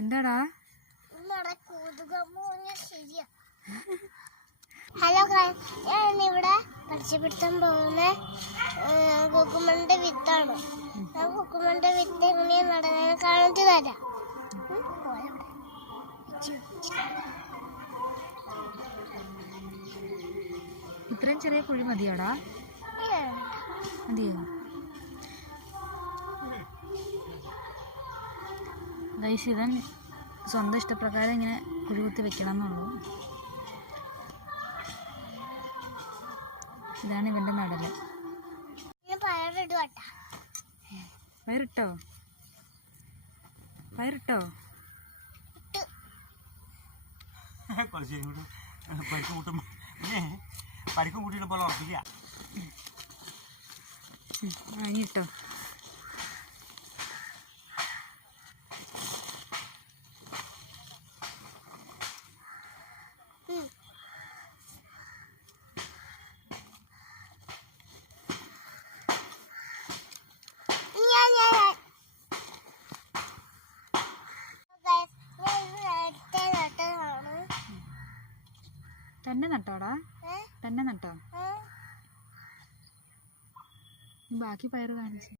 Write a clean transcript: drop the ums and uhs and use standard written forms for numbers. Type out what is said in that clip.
എന്താടാ? ഹലോ, ഞാനിവിടെ പരിചയപ്പെടുത്താൻ പോകുന്ന കുക്കുമ്പറിന്റെ വിത്താണ്. ആ കുക്കുമ്പറിന്റെ വിത്ത് എങ്ങനെയാണ് നടന്നത് കാണിച്ചു തരാം. ഇത്രയും ചെറിയ കുഴി മതിയാടാ? മതിയോ? ഗൈസ്, ഇവൻ സ്വന്തം ഇഷ്ടപ്രകാരം ഇങ്ങനെ കുഴി കുത്തി വെക്കണം എന്നുള്ളൂ. ഇതാണ് ഇവന്റെ നടല്. പയറിട്ടോ? പയറിട്ടോ? പരിക്കും കൂട്ടിയിട്ട് പോലെ ഉറപ്പിക്കുക. ഇട്ടോ? തന്നെ നട്ടോടാ? തന്നെ നട്ടോ? ബാക്കി പയറ് കാണിച്ചു.